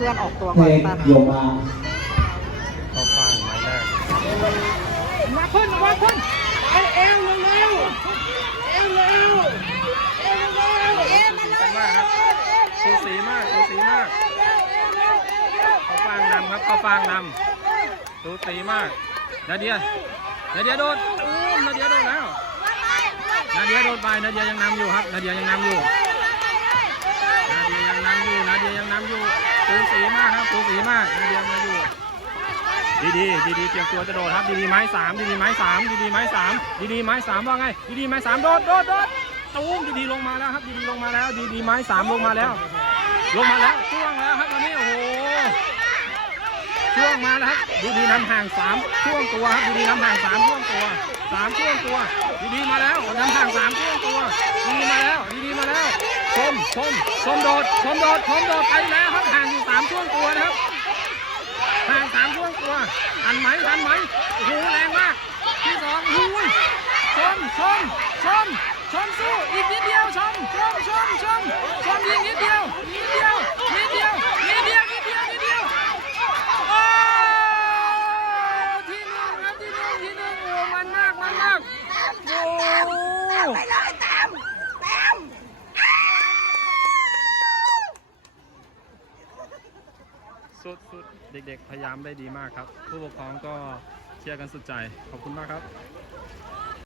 พื่อนออกตัวเพก่อนลงป่ะโยมาเข้าฟางไม้แรกมาขึ้นมาขึ้นไอเอวเร็วเอวเร็วเอวเร็วเอวมาเลยกันมากครับสูสีมากสูสีมากเข้าฟางนำครับเข้าฟางนำสูสีมากนาเดียนาเดียโดนตูมนาเดียโดนแล้วนาเดียโดนไปนาเดียยังนำอยู่ครับนาเดียยังนำอยู่นาเดียยังนำอยู่นาเดียยังนำอยู่ สูสีมากครับสูสีมากเดียยังนำอยู่ดีดีดีดีเตรียมตัวจะโดดครับดีดีไม้สามดีดีไม้สามดีดีไม้สามดีดีไม้สามว่าไงดีดีไม้สามโดดโดดโดดตูมดีดีลงมาแล้วครับดีดีลงมาแล้ว ดีดีไม้สามลงมาแล้ว ลงมาแล้วช่วงแล้วครับตอนนี้โอ้โหช่วงมาแล้วครับดีดีนำห่างสามช่วงตัวครับดีดีนำห่างสามช่วงตัวสามช่วงตัว ดีดีมาแล้วนำห่างสามช่วงตัวดีดีๆมาแล้วดีดีๆมาแล้ว ชมชมโดดชมโดดชมโดดไปแล้วครับห่างอยู่สามช่วงตัวนะครับห่างสามช่วงตัวทันไหมทันไหมโอ้โหแรงมากที่สองหูยชมชมชมชมสู้อีกนิดเดียวชมชมชมชมชมอีกนิดเดียวนิดเดียวนิดเดียวนิดเดียวนิดเดียวนิดเดียวโอ้ที่หนึ่งครับที่หนึ่งที่หนึ่งโอ้มันมากมันมากโอ้ สุดสุดเด็กๆ พยายามได้ดีมากครับ ผู้ปกครองก็เชียร์กันสุดใจ ขอบคุณมากครับ